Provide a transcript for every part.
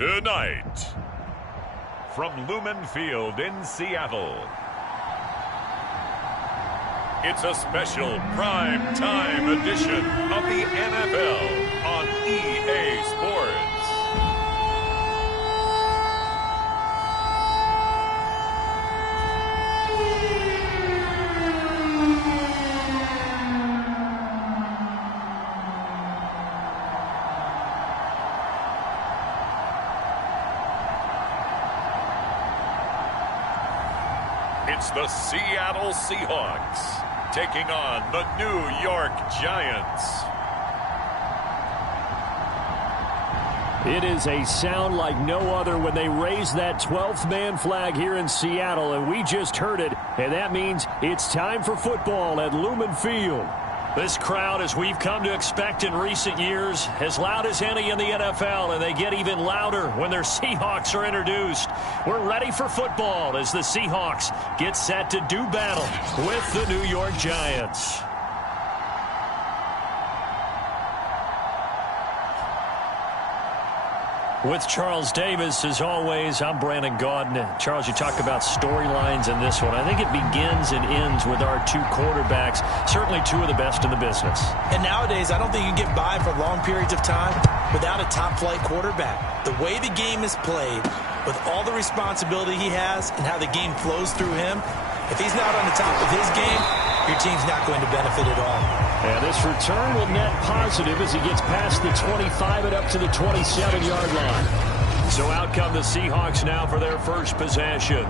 Tonight, from Lumen Field in Seattle, it's a special prime time edition of the NFL on EA Sports. It's the Seattle Seahawks taking on the New York Giants. It is a sound like no other when they raise that 12th man flag here in Seattle, and we just heard it, and that means it's time for football at Lumen Field. This crowd, as we've come to expect in recent years, as loud as any in the NFL, and they get even louder when their Seahawks are introduced. We're ready for football as the Seahawks get set to do battle with the New York Giants. With Charles Davis, as always, I'm Brandon Gaudin. Charles, you talked about storylines in this one. I think it begins and ends with our two quarterbacks, certainly two of the best in the business. And nowadays, I don't think you can get by for long periods of time without a top-flight quarterback. The way the game is played, with all the responsibility he has and how the game flows through him, if he's not on the top of his game, your team's not going to benefit at all. And this return will net positive as he gets past the 25 and up to the 27-yard line. So out come the Seahawks now for their first possession.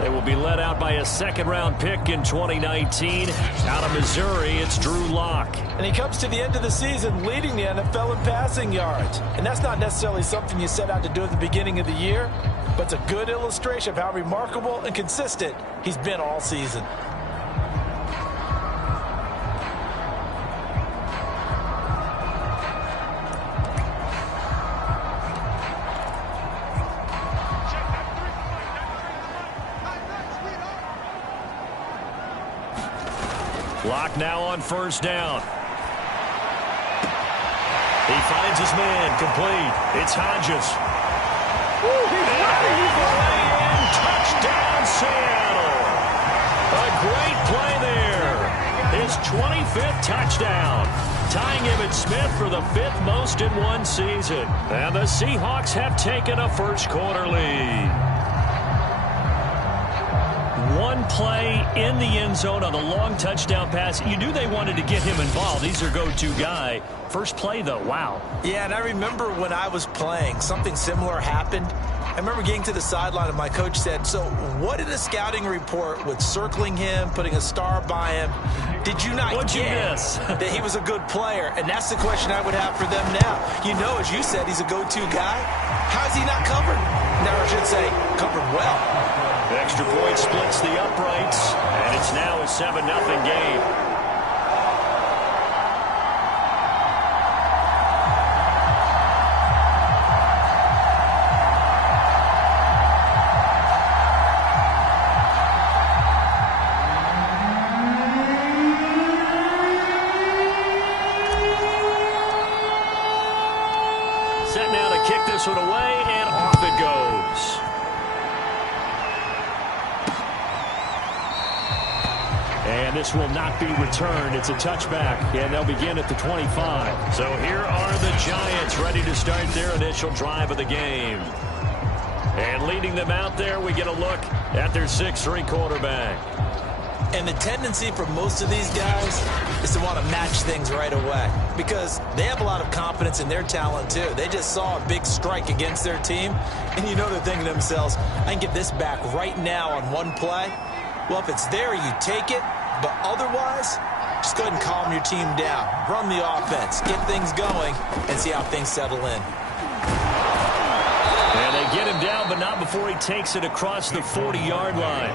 They will be led out by a second-round pick in 2019. Out of Missouri, it's Drew Lock. And he comes to the end of the season leading the NFL in passing yards. And that's not necessarily something you set out to do at the beginning of the year, but it's a good illustration of how remarkable and consistent he's been all season. Lock now on first down. He finds his man, complete. It's Hodges. He's ready. Touchdown, Seattle. A great play there. His 25th touchdown. Tying Emmitt Smith for the 5th most in one season. And the Seahawks have taken a first quarter lead. One play in the end zone on a long touchdown pass. You knew they wanted to get him involved. He's their go-to guy. First play, though, wow. Yeah, and I remember when I was playing, something similar happened. I remember getting to the sideline, and my coach said, so what did a scouting report with circling him, putting a star by him, did you not get that he was a good player? And that's the question I would have for them now. You know, as you said, he's a go-to guy. How is he not covered? Now, I should say, covered well. The extra point splits the uprights, and it's now a 7-0 game. Set now to kick this one away, and off it goes. And this will not be returned. It's a touchback, and they'll begin at the 25. So here are the Giants ready to start their initial drive of the game. And leading them out there, we get a look at their 6'3" quarterback. And the tendency for most of these guys is to want to match things right away because they have a lot of confidence in their talent, too. They just saw a big strike against their team, and you know they're thinking to themselves, I can get this back right now on one play. Well, if it's there, you take it. But otherwise, just go ahead and calm your team down. Run the offense, get things going, and see how things settle in. And they get him down, but not before he takes it across the 40-yard line.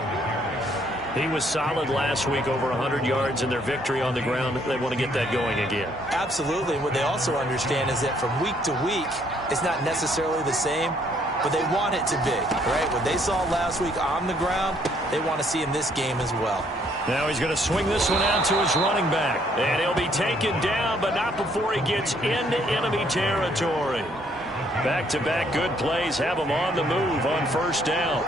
He was solid last week, over 100 yards in their victory on the ground. They want to get that going again. Absolutely. And what they also understand is that from week to week, it's not necessarily the same, but they want it to be, right? What they saw last week on the ground, they want to see in this game as well. Now he's going to swing this one out to his running back. And he'll be taken down, but not before he gets into enemy territory. Back-to-back good plays have them on the move on first down.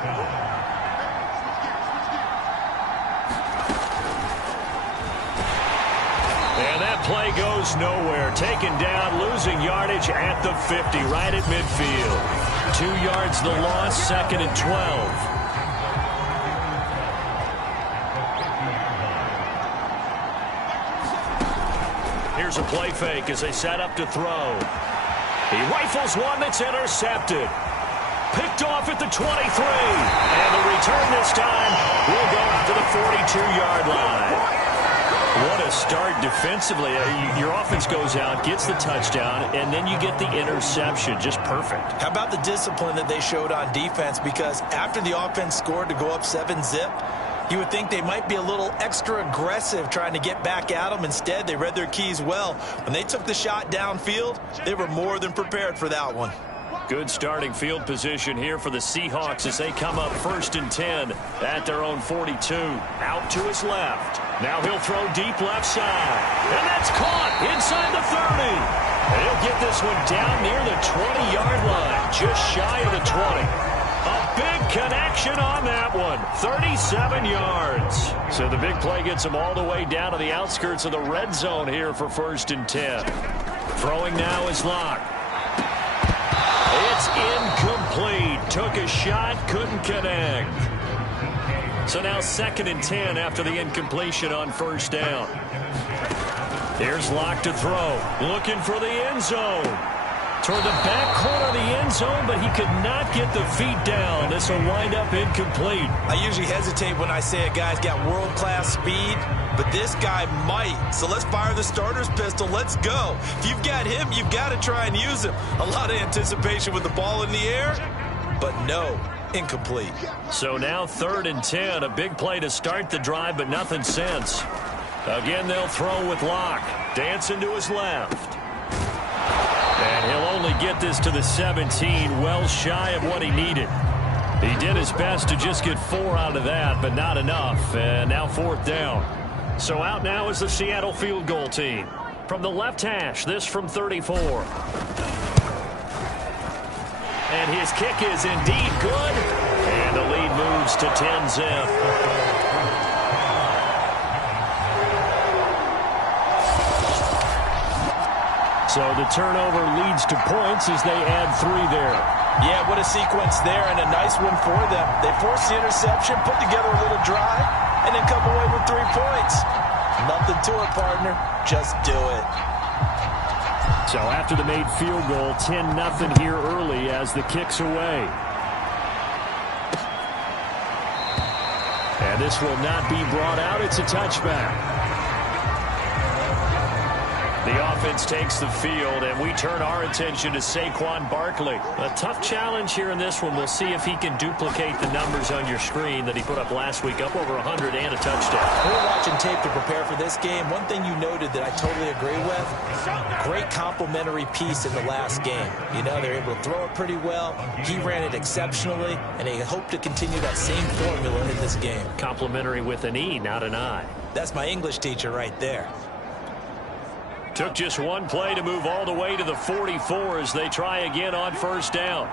And that play goes nowhere. Taken down, losing yardage at the 50, right at midfield. 2 yards the loss, 2nd and 12. Here's a play fake as they set up to throw. He rifles one that's intercepted. Picked off at the 23. And the return this time will go out to the 42-yard line. What a start defensively. Your offense goes out, gets the touchdown, and then you get the interception. Just perfect. How about the discipline that they showed on defense? Because after the offense scored to go up 7-zip, you would think they might be a little extra aggressive trying to get back at them. Instead, they read their keys well. When they took the shot downfield, they were more than prepared for that one. Good starting field position here for the Seahawks as they come up 1st and 10 at their own 42. Out to his left. Now he'll throw deep left side. And that's caught inside the 30. And he'll get this one down near the 20-yard line, just shy of the 20. A big connection on that one. 37 yards. So the big play gets him all the way down to the outskirts of the red zone here for 1st and 10. Throwing now is Locke. It's incomplete. Took a shot, couldn't connect. So now 2nd and 10 after the incompletion on 1st down. Here's Locke to throw. Looking for the end zone. Toward the back corner of the end zone, but he could not get the feet down. This will wind up incomplete. I usually hesitate when I say a guy's got world-class speed, but this guy might. So let's fire the starter's pistol. Let's go. If you've got him, you've got to try and use him. A lot of anticipation with the ball in the air, but no, incomplete. So now 3rd and 10, a big play to start the drive, but nothing since. Again, they'll throw with Locke. Dancing to his left. And he'll only get this to the 17, well shy of what he needed. He did his best to just get 4 out of that, but not enough. And now 4th down. So out now is the Seattle field goal team. From the left hash, this from 34. And his kick is indeed good. And the lead moves to 10-zip. So the turnover leads to points as they add 3 there. Yeah, what a sequence there, and a nice one for them. They forced the interception, put together a little drive, and then come away with 3 points. Nothing to it, partner. Just do it. So after the made field goal, 10-0 here early as the kick's away. And this will not be brought out. It's a touchback. The offense takes the field, and we turn our attention to Saquon Barkley. A tough challenge here in this one. We'll see if he can duplicate the numbers on your screen that he put up last week, up over 100 and a touchdown. We were watching tape to prepare for this game. One thing you noted that I totally agree with, great complimentary piece in the last game. You know, they're able to throw it pretty well. He ran it exceptionally, and they hope to continue that same formula in this game. Complimentary with an E, not an I. That's my English teacher right there. Took just one play to move all the way to the 44 as they try again on 1st down.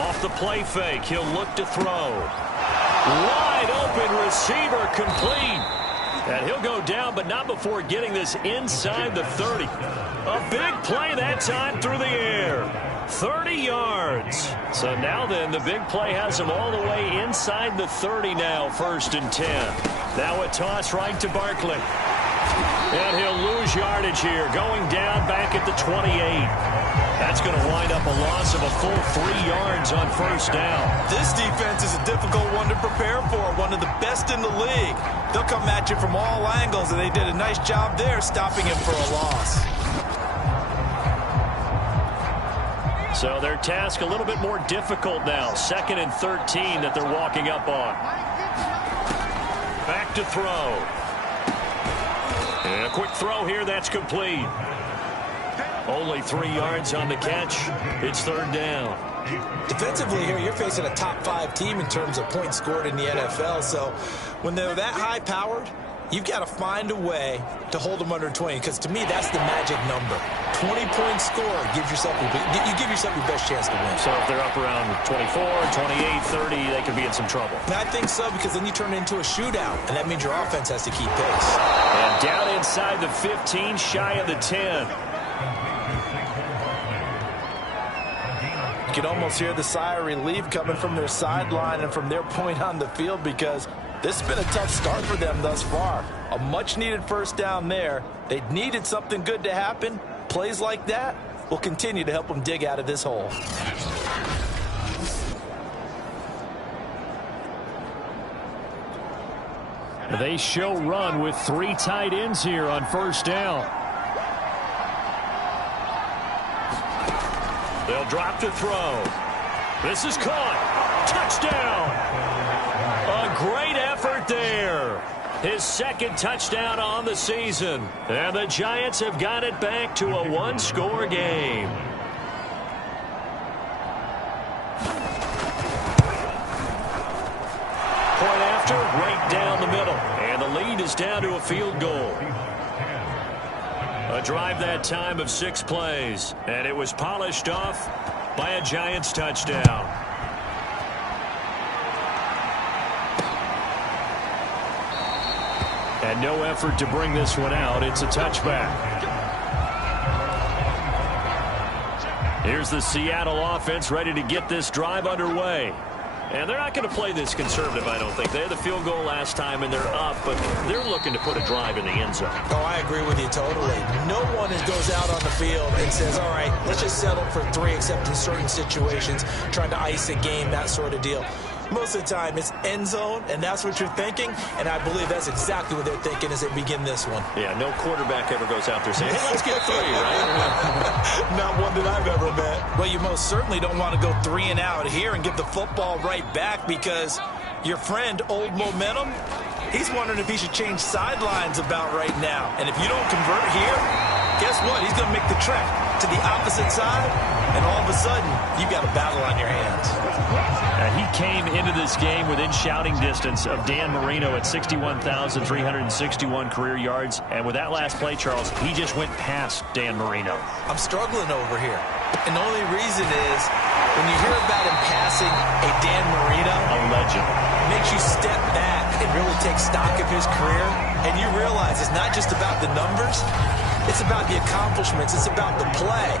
Off the play fake, he'll look to throw. Wide open receiver complete. And he'll go down, but not before getting this inside the 30. A big play that time through the air. 30 yards. So now then, the big play has him all the way inside the 30 now, 1st and 10. Now a toss right to Barkley. And he'll lose yardage here, going down back at the 28. That's going to wind up a loss of a full 3 yards on 1st down. This defense is a difficult one to prepare for, one of the best in the league. They'll come at you from all angles, and they did a nice job there stopping him for a loss. So their task a little bit more difficult now. 2nd and 13 that they're walking up on. Back to throw. And a quick throw here, that's complete. Only 3 yards on the catch. It's 3rd down. Defensively here, you're facing a top 5 team in terms of points scored in the NFL. So when they're that high-powered, you've got to find a way to hold them under 20, because to me, that's the magic number. 20-point score, you give yourself your best chance to win. So if they're up around 24, 28, 30, they could be in some trouble. And I think so, because then you turn it into a shootout, and that means your offense has to keep pace. And down inside the 15, shy of the 10. You can almost hear the sigh of relief coming from their sideline and from their point on the field, because this has been a tough start for them thus far. A much-needed first down there. They needed something good to happen. Plays like that will continue to help them dig out of this hole. They show run with 3 tight ends here on first down. They'll drop to throw. This is caught. Touchdown. A great effort there. His second touchdown on the season. And the Giants have got it back to a one-score game. Point after, right down the middle. And the lead is down to a field goal. A drive that time of 6 plays. And it was polished off by a Giants touchdown. And no effort to bring this one out. It's a touchback. Here's the Seattle offense ready to get this drive underway. And they're not going to play this conservative, I don't think. They had the field goal last time, and they're up, but they're looking to put a drive in the end zone. Oh, I agree with you totally. No one goes out on the field and says, all right, let's just settle for 3, except in certain situations, trying to ice a game, that sort of deal. Most of the time, it's end zone, and that's what you're thinking, and I believe that's exactly what they're thinking as they begin this one. Yeah, no quarterback ever goes out there saying, hey, let's get 3, right? Not one that I've ever met. Well, you most certainly don't want to go 3 and out here and give the football right back, because your friend, Old Momentum, he's wondering if he should change sidelines about right now. And if you don't convert here, guess what? He's going to make the trek to the opposite side, and all of a sudden, you've got a battle on your hands. He came into this game within shouting distance of Dan Marino at 61,361 career yards. And with that last play, Charles, he just went past Dan Marino. I'm struggling over here. And the only reason is when you hear about him passing a Dan Marino, a legend, it makes you step back and really take stock of his career. And you realize it's not just about the numbers. It's about the accomplishments. It's about the play.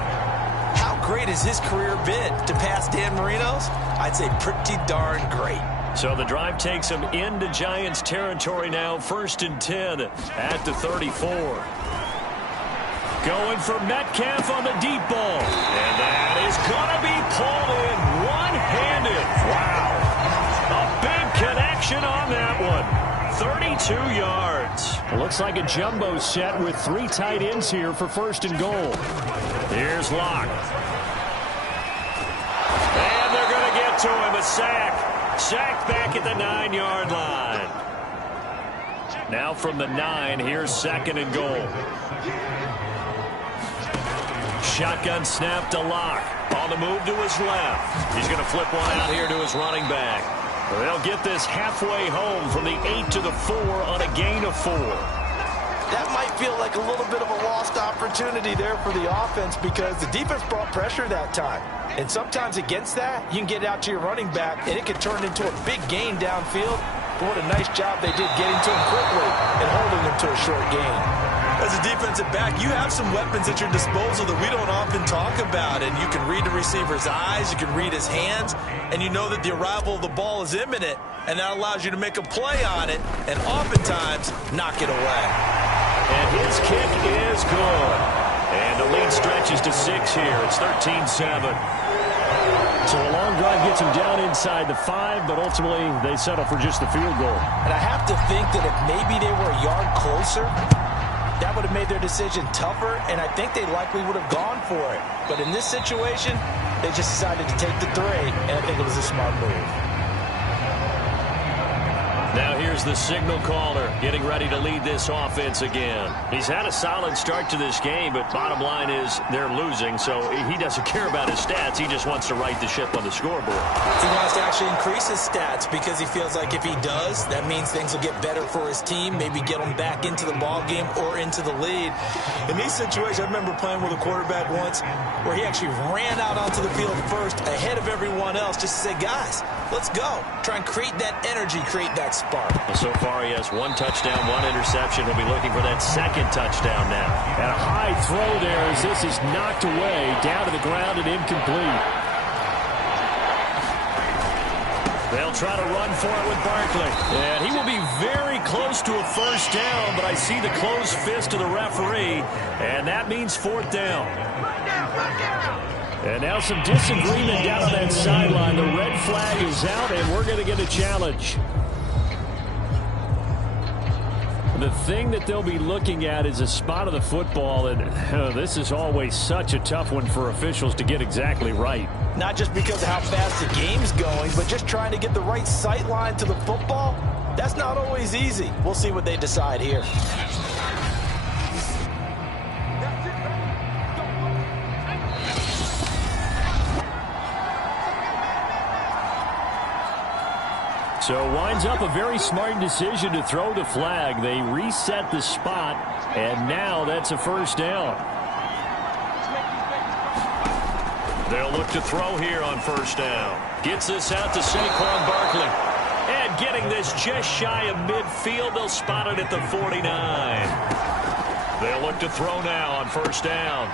How great has his career been to pass Dan Marino's? I'd say pretty darn great. So the drive takes him into Giants territory now. 1st and 10 at the 34. Going for Metcalf on the deep ball. And that is going to be pulled in one-handed. Wow. A big connection on that one. 32 yards. It looks like a jumbo set with 3 tight ends here for 1st and goal. Here's Locke. And they're going to get to him. A sack. Sacked back at the 9-yard line. Now from the 9, here's 2nd and goal. Shotgun snap to Locke. On the move to his left. He's going to flip one out here to his running back. They'll get this halfway home from the 8 to the 4 on a gain of 4. That might feel like a little bit of a lost opportunity there for the offense, because the defense brought pressure that time. And sometimes against that, you can get out to your running back, and it can turn into a big gain downfield. But what a nice job they did getting to him quickly and holding him to a short gain. As a defensive back, you have some weapons at your disposal that we don't often talk about. And you can read the receiver's eyes, you can read his hands, and you know that the arrival of the ball is imminent. And that allows you to make a play on it and oftentimes knock it away. And his kick is good. And the lead stretches to 6 here. It's 13-7. So a long drive gets him down inside the 5, but ultimately they settle for just the field goal. And I have to think that if maybe they were a yard closer, that would have made their decision tougher, and I think they likely would have gone for it. But in this situation, they just decided to take the 3, and I think it was a smart move. Now here's the signal caller getting ready to lead this offense again. He's had a solid start to this game, but bottom line is they're losing, so he doesn't care about his stats. He just wants to right the ship on the scoreboard. He wants to actually increase his stats because he feels like if he does, that means things will get better for his team, maybe get him back into the ball game or into the lead. In these situations, I remember playing with a quarterback once where he actually ran out onto the field first ahead of everyone else just to say, guys, let's go. Try and create that energy, create that spark. Well, so far he has 1 touchdown, 1 interception. He'll be looking for that second touchdown now. And a high throw there as this is knocked away, down to the ground and incomplete. They'll try to run for it with Barkley. And he will be very close to a first down, but I see the closed fist of the referee, and that means 4th down. And now some disagreement down on that sideline. The red flag is out, and we're going to get a challenge. The thing that they'll be looking at is a spot of the football, and this is always such a tough one for officials to get exactly right. Not just because of how fast the game's going, but just trying to get the right sight line to the football. That's not always easy. We'll see what they decide here. So winds up a very smart decision to throw the flag. They reset the spot, and now that's a first down. They'll look to throw here on first down. Gets this out to Saquon Barkley. And getting this just shy of midfield, they'll spot it at the 49. They'll look to throw now on first down.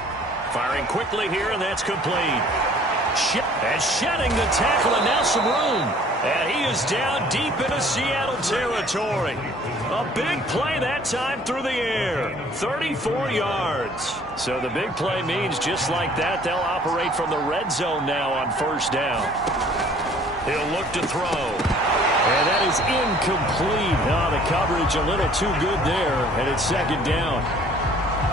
Firing quickly here, and that's complete. And shedding the tackle, and now some room. And he is down deep into Seattle territory. A big play that time through the air. 34 yards. So the big play means just like that, they'll operate from the red zone now on first down. He'll look to throw. And that is incomplete. Oh, the coverage a little too good there, and it's second down.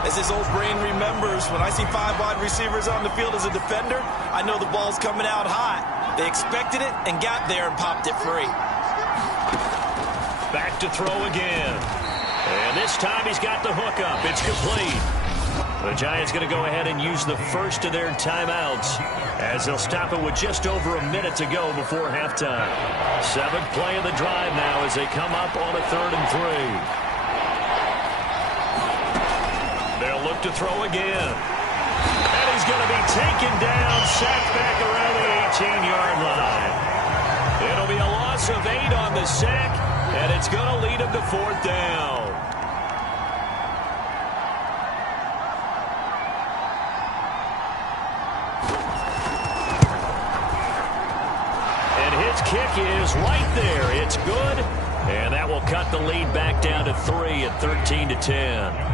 As his old brain remembers, when I see 5 wide receivers on the field as a defender, I know the ball's coming out hot. They expected it and got there and popped it free. Back to throw again. And this time he's got the hook up. It's complete. The Giants going to go ahead and use the first of their timeouts as they'll stop it with just over a minute to go before halftime. 7th play of the drive now as they come up on a 3rd and 3. They'll look to throw again. And he's going to be taken down, sacked back around the 18-yard line. It'll be a loss of 8 on the sack, and it's going to lead him to 4th down. And his kick is right there. It's good, and that will cut the lead back down to 3 at 13-10.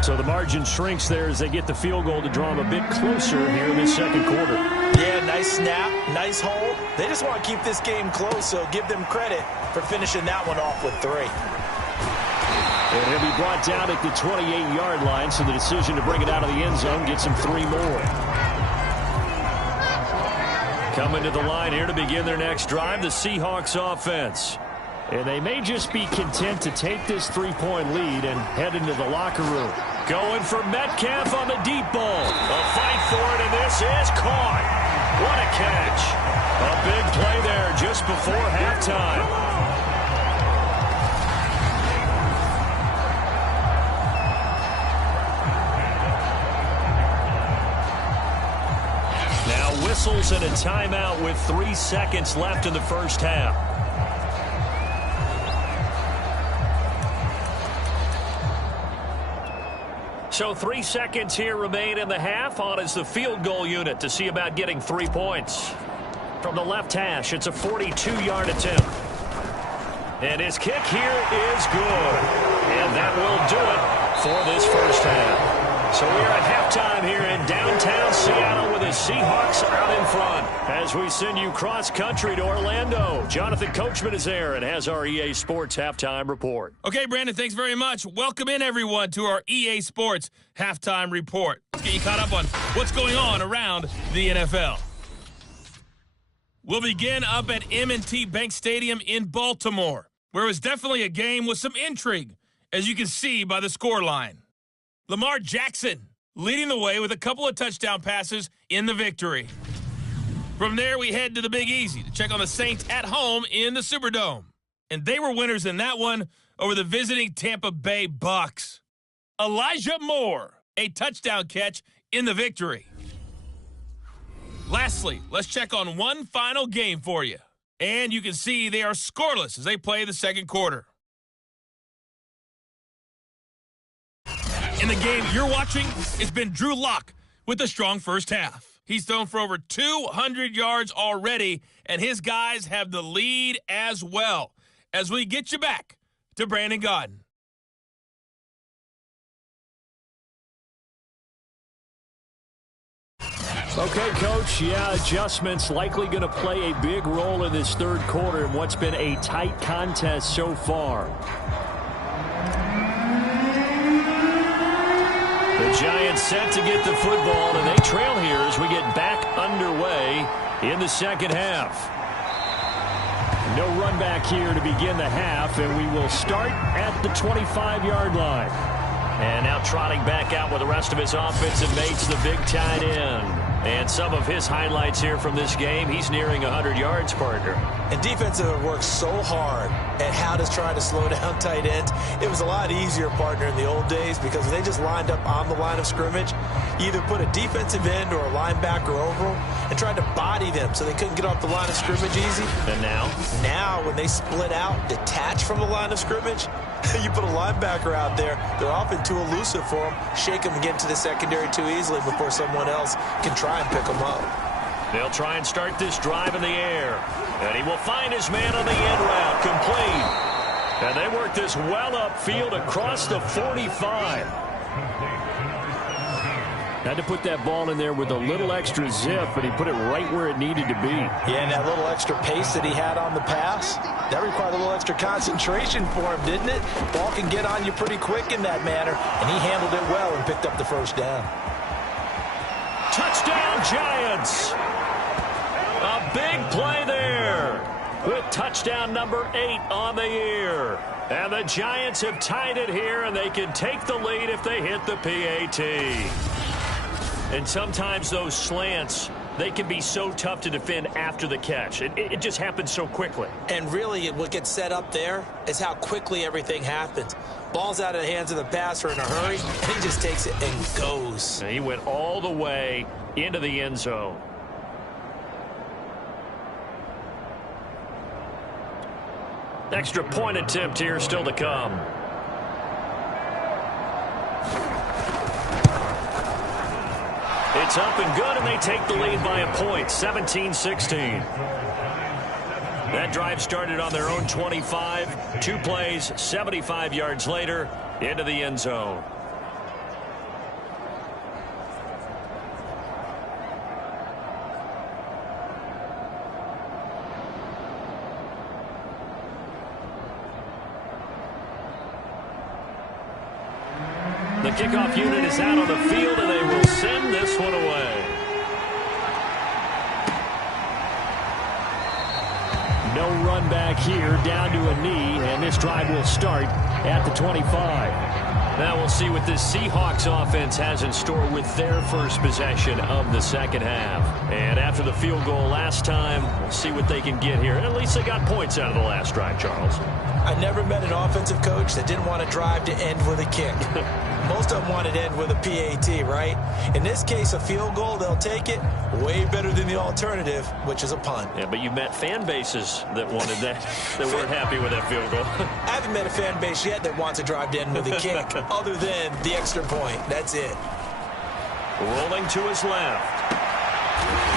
So the margin shrinks there as they get the field goal to draw them a bit closer here in this second quarter. Yeah, nice snap, nice hole. They just want to keep this game close, so give them credit for finishing that one off with 3. And he'll be brought down at the 28-yard line, so the decision to bring it out of the end zone gets him 3 more. Coming to the line here to begin their next drive, the Seahawks offense. And they may just be content to take this 3-point lead and head into the locker room. Going for Metcalf on the deep ball. A fight for it, and this is caught. What a catch. A big play there just before halftime. Now whistles and a timeout with 3 seconds left in the first half. So 3 seconds here remain in the half. On is the field goal unit to see about getting 3 points. From the left hash, it's a 42-yard attempt. And his kick here is good. And that will do it for this first half. So we are at halftime here in downtown Seattle with the Seahawks out in front. As we send you cross-country to Orlando, Jonathan Coachman is there and has our EA Sports Halftime Report. Okay, Brandon, thanks very much. Welcome in, everyone, to our EA Sports Halftime Report. Let's get you caught up on what's going on around the NFL. We'll begin up at M&T Bank Stadium in Baltimore. where it was definitely a game with some intrigue, as you can see by the scoreline. Lamar Jackson leading the way with a couple of touchdown passes in the victory. From there, we head to the Big Easy to check on the Saints at home in the Superdome. And they were winners in that one over the visiting Tampa Bay Bucks. Elijah Moore, a touchdown catch in the victory. Lastly, let's check on one final game for you. And you can see they are scoreless as they play the second quarter. In the game you're watching, it's been Drew Lock with a strong first half. He's thrown for over 200 yards already, and his guys have the lead as well. As we get you back to Brandon Gaudin. Okay, Coach, adjustments likely going to play a big role in this third quarter in what's been a tight contest so far. The Giants set to get the football, and they trail here as we get back underway in the second half. No run back here to begin the half, and we will start at the 25-yard line. And now trotting back out with the rest of his offensive mates, the big tight end. And some of his highlights here from this game, he's nearing 100 yards, partner. And defense have worked so hard at how to try to slow down tight ends. It was a lot easier, partner, in the old days because they just lined up on the line of scrimmage. You either put a defensive end or a linebacker over them and tried to body them so they couldn't get off the line of scrimmage easy. And now? Now, when they split out, detach from the line of scrimmage, you put a linebacker out there, they're often too elusive for them. Shake them and get into the secondary too easily before someone else can try and pick them up. They'll try and start this drive in the air. And he will find his man on the end route, complete. And they work this well upfield across the 45. Had to put that ball in there with a little extra zip, but he put it right where it needed to be. Yeah, and that little extra pace that he had on the pass, that required a little extra concentration for him, didn't it? Ball can get on you pretty quick in that manner, and he handled it well and picked up the first down. Touchdown, Giants! A big play there with touchdown number 8 on the year. And the Giants have tied it here, and they can take the lead if they hit the PAT. And sometimes those slants, they can be so tough to defend after the catch. It just happens so quickly. And really, what gets set up there is how quickly everything happens. Ball's out of the hands of the passer in a hurry, and he just takes it and goes. And he went all the way into the end zone. Extra point attempt here still to come. It's up and good, and they take the lead by a point, 17-16. That drive started on their own 25. 2 plays, 75 yards later, into the end zone. The kickoff unit is out on the field, and they will send this one away. No run back here, down to a knee, and this drive will start at the 25. Now we'll see what this Seahawks offense has in store with their first possession of the second half. And after the field goal last time, we'll see what they can get here. And at least they got points out of the last drive, Charles. I never met an offensive coach that didn't want to drive to end with a kick. Most of them want to end with a PAT, right? In this case, a field goal, they'll take it. Way better than the alternative, which is a punt. Yeah, but you met fan bases that wanted that, that weren't happy with that field goal. I haven't met a fan base yet that wants to drive to end with a kick, other than the extra point. That's it. Rolling to his left.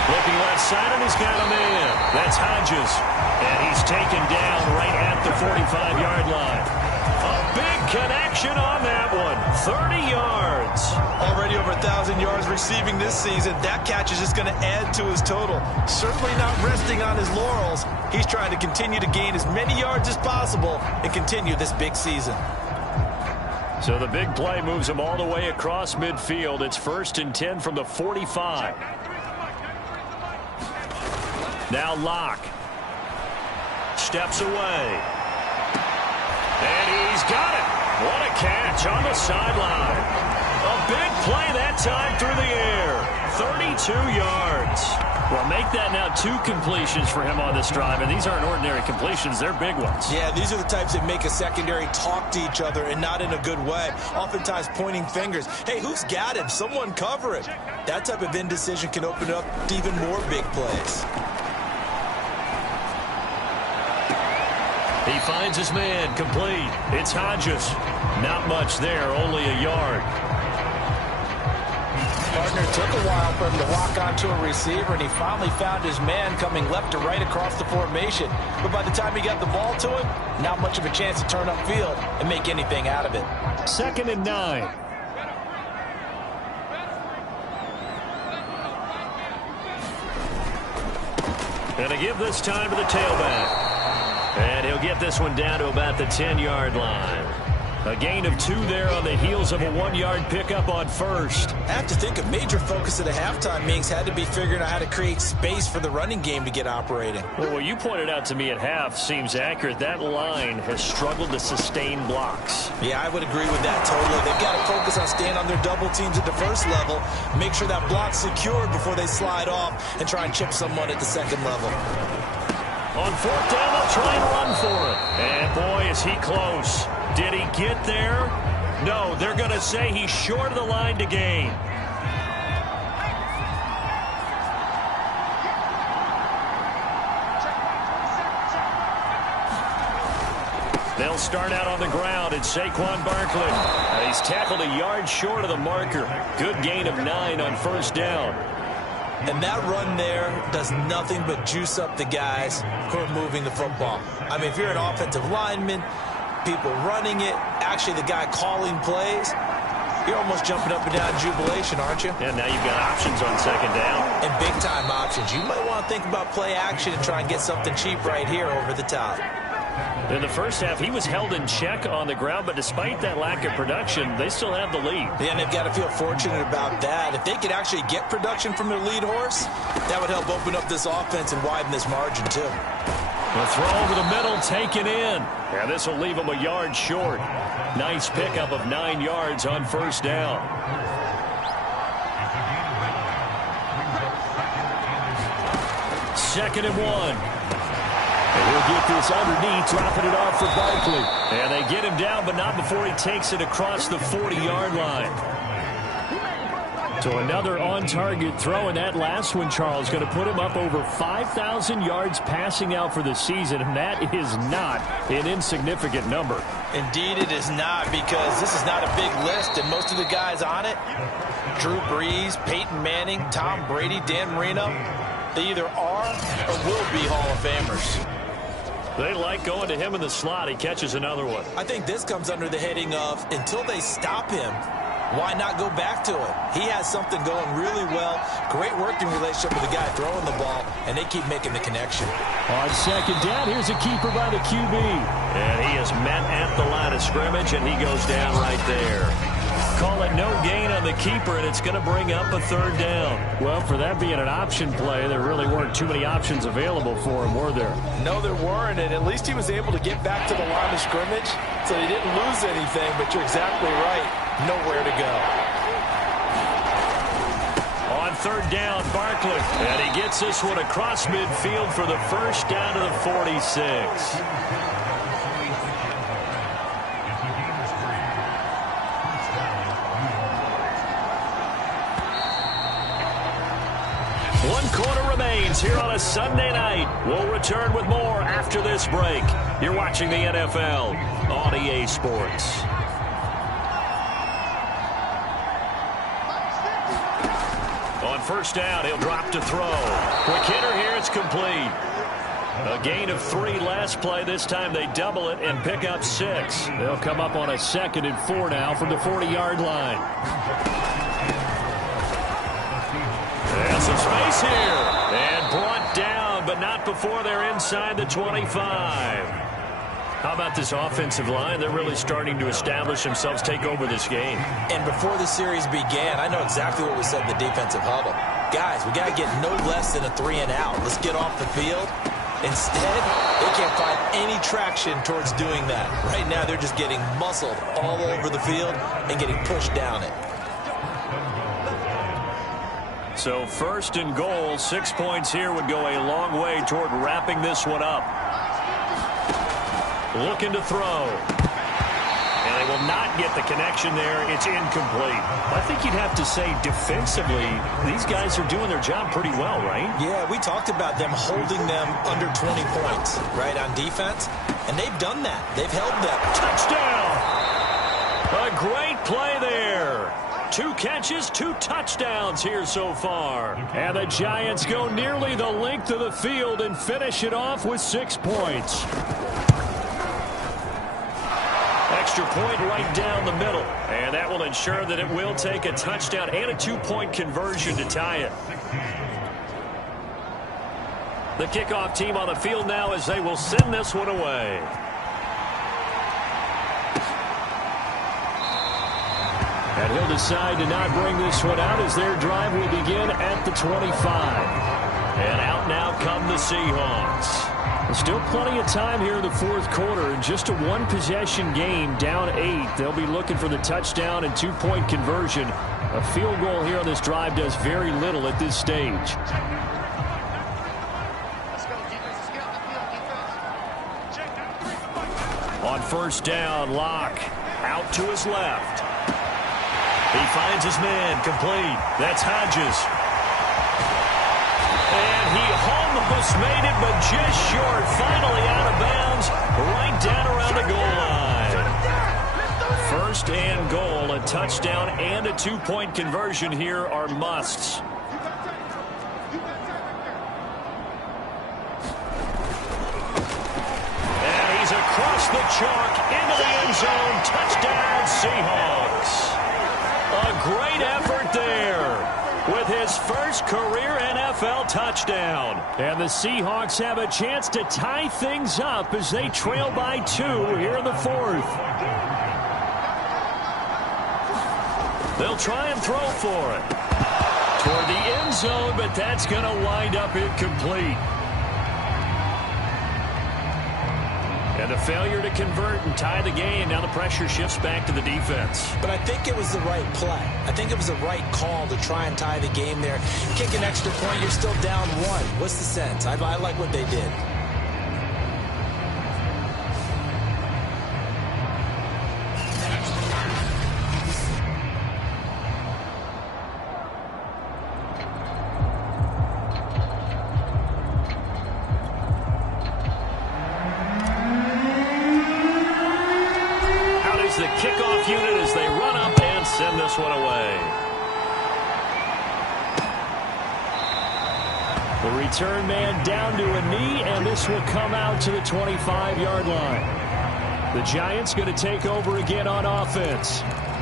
Looking left side, and he's got a man. That's Hodges. And he's taken down right at the 45-yard line. A big connection on that one. 30 yards. Already over 1,000 yards receiving this season. That catch is just going to add to his total. Certainly not resting on his laurels. He's trying to continue to gain as many yards as possible and continue this big season. So the big play moves him all the way across midfield. It's 1st and 10 from the 45. Now Locke steps away. And he's got it. What a catch on the sideline. A big play that time through the air. 32 yards. Well, make that now 2 completions for him on this drive, and these aren't ordinary completions. They're big ones. Yeah, these are the types that make a secondary talk to each other, and not in a good way. Oftentimes pointing fingers. Hey, who's got him? Someone cover it. That type of indecision can open up to even more big plays. He finds his man, complete. It's Hodges. Not much there, only a yard. Partner took a while for him to walk onto a receiver, and he finally found his man coming left to right across the formation. But by the time he got the ball to him, not much of a chance to turn upfield and make anything out of it. 2nd and 9. And to give this time to the tailback. And he'll get this one down to about the 10-yard line. A gain of 2 there on the heels of a 1-yard pickup on first. I have to think a major focus of the halftime meetings had to be figuring out how to create space for the running game to get operating. Well, what you pointed out to me at half seems accurate. That line has struggled to sustain blocks. Yeah, I would agree with that totally. They've got to focus on staying on their double teams at the first level, make sure that block's secured before they slide off and try and chip someone at the second level. On 4th down, they'll try and run for it. And boy, is he close. Did he get there? No, they're going to say he's short of the line to gain. They'll start out on the ground. It's Saquon Barkley. He's tackled a yard short of the marker. Good gain of 9 on 1st down. And that run there does nothing but juice up the guys who are moving the football. I mean, if you're an offensive lineman, people running it, actually the guy calling plays, you're almost jumping up and down in jubilation, aren't you? And now you've got options on 2nd down. And big-time options. You might want to think about play action and try and get something cheap right here over the top. In the first half, he was held in check on the ground, but despite that lack of production, they still have the lead. Yeah, and they've got to feel fortunate about that. If they could actually get production from their lead horse, that would help open up this offense and widen this margin, too. The throw over the middle, taken in. And this will leave him a yard short. Nice pickup of 9 yards on 1st down. Second and 1. And he'll get this underneath, dropping it off for Barkley. And they get him down, but not before he takes it across the 40-yard line. So another on-target throw, and that last one, Charles, going to put him up over 5,000 yards passing out for the season, and that is not an insignificant number. Indeed it is not, because this is not a big list, and most of the guys on it, Drew Brees, Peyton Manning, Tom Brady, Dan Marino, they either are or will be Hall of Famers. They like going to him in the slot. He catches another one. I think this comes under the heading of, until they stop him, why not go back to him? He has something going really well. Great working relationship with the guy throwing the ball, and they keep making the connection. On 2nd down, here's a keeper by the QB. And he is met at the line of scrimmage, and he goes down right there. Call it no gain on the keeper, and it's going to bring up a 3rd down. Well, for that being an option play, there really weren't too many options available for him, were there? No, there weren't, and at least he was able to get back to the line of scrimmage, so he didn't lose anything, but you're exactly right. Nowhere to go. On 3rd down, Barkley. And he gets this one across midfield for the 1st down to the 46. One quarter remains here on a Sunday night. We'll return with more after this break. You're watching the NFL on EA Sports. On 1st down, he'll drop to throw. Quick hitter here, it's complete. A gain of 3 last play. This time they double it and pick up 6. They'll come up on a 2nd and 4 now from the 40-yard line. And some space here. And brought down, but not before they're inside the 25. How about this offensive line? They're really starting to establish themselves, take over this game. And before the series began, I know exactly what we said in the defensive huddle. Guys, we got to get no less than a 3 and out. Let's get off the field Instead, they can't find any traction towards doing that. Right now, they're just getting muscled all over the field and getting pushed down it. So 1st and goal, 6 points here would go a long way toward wrapping this one up. Looking to throw. And they will not get the connection there. It's incomplete. I think you'd have to say defensively, these guys are doing their job pretty well, right? Yeah, we talked about them holding them under 20 points, right, on defense. And they've done that. They've held them. Touchdown! A great play there. 2 catches, 2 touchdowns here so far. And the Giants go nearly the length of the field and finish it off with 6 points. Extra point right down the middle. And that will ensure that it will take a touchdown and a 2-point conversion to tie it. The kickoff team on the field now as they will send this one away. And he'll decide to not bring this one out as their drive will begin at the 25. And out now come the Seahawks. There's still plenty of time here in the 4th quarter. In just a 1-possession game, down 8. They'll be looking for the touchdown and 2-point conversion. A field goal here on this drive does very little at this stage. On 1st down, Locke out to his left. He finds his man, complete. That's Hodges. And he almost made it, but just short. Finally out of bounds, right down around the goal line. 1st and goal, a touchdown and a 2-point conversion here are musts. And he's across the chalk into the end zone. Touchdown, Seahawks. A great effort there with his first career NFL touchdown. And the Seahawks have a chance to tie things up as they trail by 2 here in the 4th. They'll try and throw for it toward the end zone, but that's going to wind up incomplete. And the failure to convert and tie the game. Now the pressure shifts back to the defense. But I think it was the right play. I think it was the right call to try and tie the game there. Kick an extra point, you're still down 1. What's the sense? I like what they did. The kickoff unit as they run up and send this one away. The return man down to a knee, and this will come out to the 25-yard line. The Giants going to take over again on offense.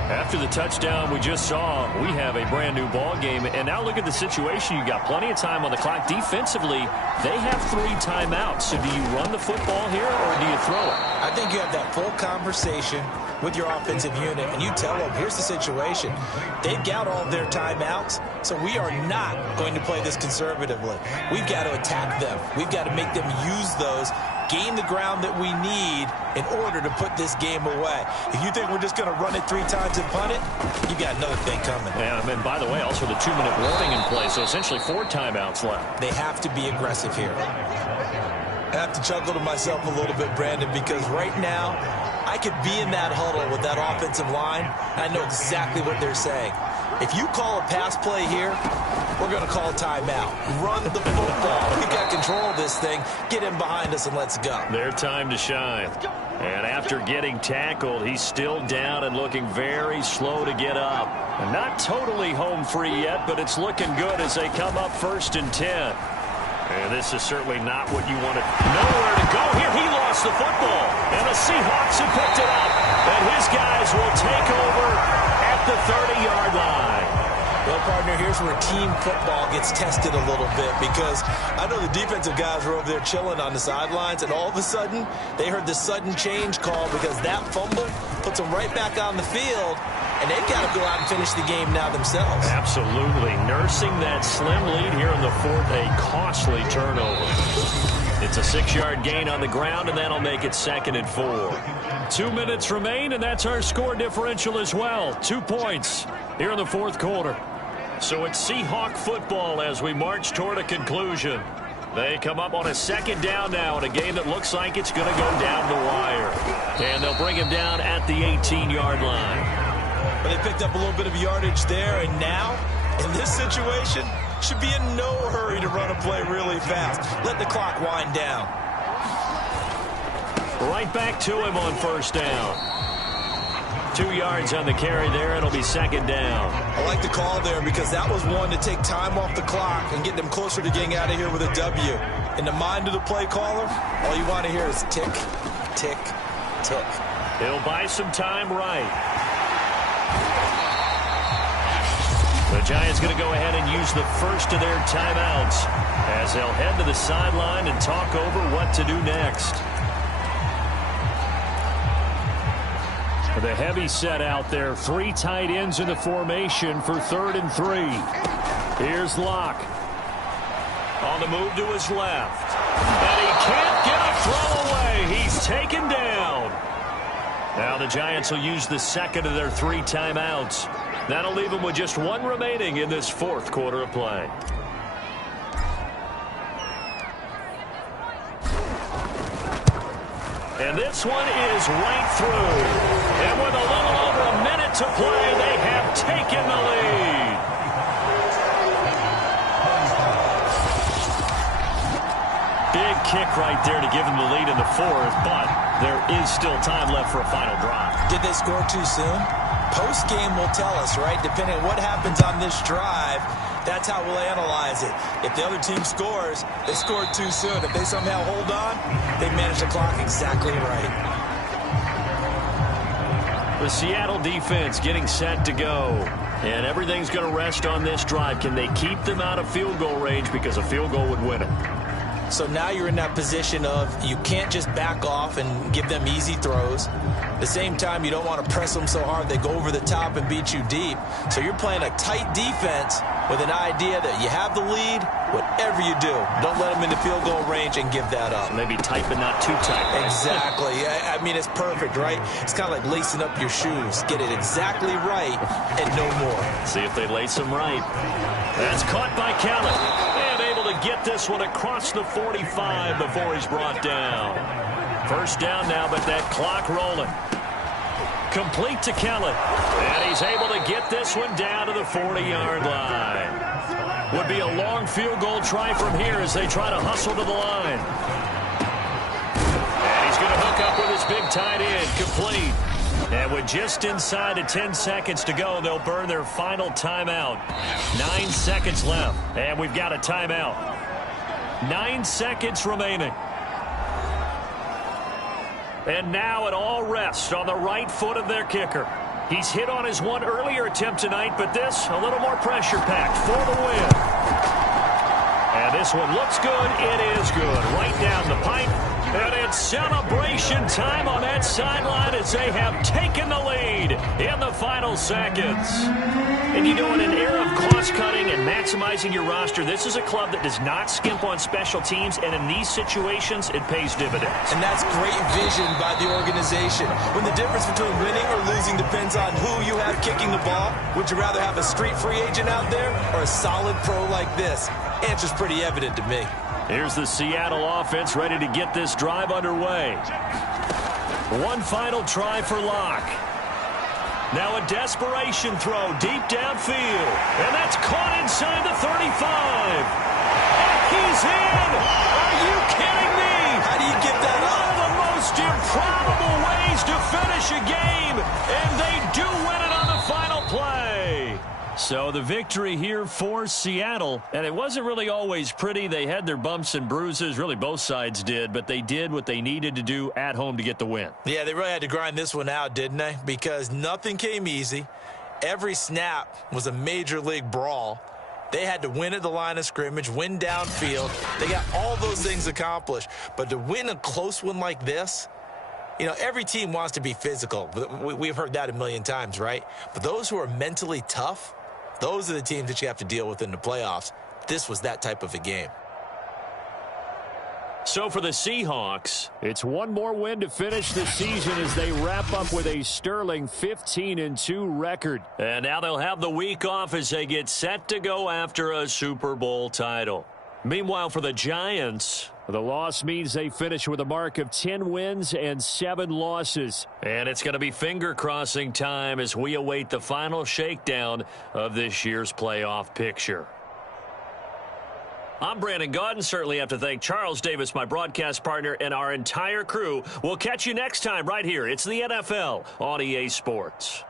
After the touchdown we just saw, we have a brand new ball game. And now look at the situation. You got plenty of time on the clock. Defensively, they have 3 timeouts. So do you run the football here or do you throw it? I think you have that full conversation with your offensive unit, and you tell them, here's the situation. They've got all of their timeouts, so we are not going to play this conservatively. We've got to attack them. We've got to make them use those, gain the ground that we need in order to put this game away. If you think we're just going to run it 3 times and punt it, you got another thing coming. Yeah, and by the way, also the 2-minute warning in play, so essentially 4 timeouts left. They have to be aggressive here. I have to chuckle to myself a little bit, Brandon, because right now I could be in that huddle with that offensive line, and I know exactly what they're saying. If you call a pass play here, we're going to call a timeout. Run the football. We've got control of this thing. Get in behind us and let's go. Their time to shine. And after getting tackled, he's still down and looking very slow to get up. And not totally home free yet, but it's looking good as they come up 1st and 10. And this is certainly not what you wanted. Nowhere to go here. He lost the football. And the Seahawks have picked it up. And his guys will take over at the 30-yard line. Well, partner, here's where team football gets tested a little bit, because I know the defensive guys were over there chilling on the sidelines, and all of a sudden, they heard the sudden change call because that fumble puts them right back on the field. and they've got to go out and finish the game now themselves. Absolutely. Nursing that slim lead here in the fourth, a costly turnover. It's a 6-yard gain on the ground, and that'll make it 2nd and 4. 2 minutes remain, and that's our score differential as well. 2 points here in the fourth quarter. So it's Seahawk football as we march toward a conclusion. They come up on a 2nd down now in a game that looks like it's going to go down the wire. And they'll bring him down at the 18-yard line. But they picked up a little bit of yardage there, and now, in this situation, should be in no hurry to run a play really fast. Let the clock wind down. Right back to him on 1st down. 2 yards on the carry there. It'll be 2nd down. I like the call there because that was one to take time off the clock and get them closer to getting out of here with a W. In the mind of the play caller, all you want to hear is tick, tick, tick. He'll buy some time right. The Giants going to go ahead and use the first of their timeouts as they'll head to the sideline and talk over what to do next. The heavy set out there. 3 tight ends in the formation for 3rd and 3. Here's Locke. On the move to his left. And he can't get a throw away. He's taken down. Now the Giants will use the 2nd of their 3 timeouts. That'll leave them with just 1 remaining in this 4th quarter of play. And this one is right through. And with a little over a minute to play, they have taken the lead. Big kick right there to give them the lead in the 4th, but there is still time left for a final drive. Did they score too soon? Post-game will tell us, right? Depending on what happens on this drive, that's how we'll analyze it. If the other team scores, they scored too soon. If they somehow hold on, they manage the clock exactly right. The Seattle defense getting set to go. And everything's going to rest on this drive. Can they keep them out of field goal range because a field goal would win it? So now you're in that position of you can't just back off and give them easy throws. At the same time, you don't want to press them so hard they go over the top and beat you deep. So you're playing a tight defense with an idea that you have the lead. Whatever you do, don't let them into field goal range and give that up. So maybe tight but not too tight. Right? Exactly. I mean, it's perfect, right? It's kind of like lacing up your shoes. Get it exactly right and no more. See if they lace them right. That's caught by Kelly. And able to get this one across the 45 before he's brought down. 1st down now, but that clock rolling. Complete to Kelly. And he's able to get this one down to the 40-yard line. Would be a long field goal try from here as they try to hustle to the line. And he's going to hook up with his big tight end. Complete. And with just inside of 10 seconds to go, they'll burn their final timeout. 9 seconds left. And we've got a timeout. 9 seconds remaining. And now it all rests on the right foot of their kicker. He's hit on his one earlier attempt tonight, but this a little more pressure-packed for the win. And this one looks good. It is good. Right down the pipe. And it's celebration time on that sideline as they have taken the lead in the final seconds. And you know, in an era of cost-cutting and maximizing your roster, this is a club that does not skimp on special teams, and in these situations, it pays dividends. And that's great vision by the organization. When the difference between winning or losing depends on who you have kicking the ball, would you rather have a street free agent out there or a solid pro like this? Answer's pretty evident to me. Here's the Seattle offense ready to get this drive underway. One final try for Locke. Now a desperation throw deep downfield. And that's caught inside the 35. And he's in! Are you kidding me? How do you get that up? One of the most improbable ways to finish a game. And they do win it on the final play. So the victory here for Seattle, and it wasn't really always pretty. They had their bumps and bruises, really both sides did, but they did what they needed to do at home to get the win. Yeah, they really had to grind this one out, didn't they? Because nothing came easy. Every snap was a major league brawl. They had to win at the line of scrimmage, win downfield. They got all those things accomplished. But to win a close one like this, You know, every team wants to be physical. We've heard that a million times, right? But those who are mentally tough, those are the teams that you have to deal with in the playoffs. This was that type of a game. So for the Seahawks, it's one more win to finish the season as they wrap up with a sterling 15-2 record. And now they'll have the week off as they get set to go after a Super Bowl title. Meanwhile, for the Giants, the loss means they finish with a mark of 10 wins and 7 losses. And it's going to be finger-crossing time as we await the final shakedown of this year's playoff picture. I'm Brandon Gaudin. Certainly have to thank Charles Davis, my broadcast partner, and our entire crew. We'll catch you next time right here. It's the NFL on EA Sports.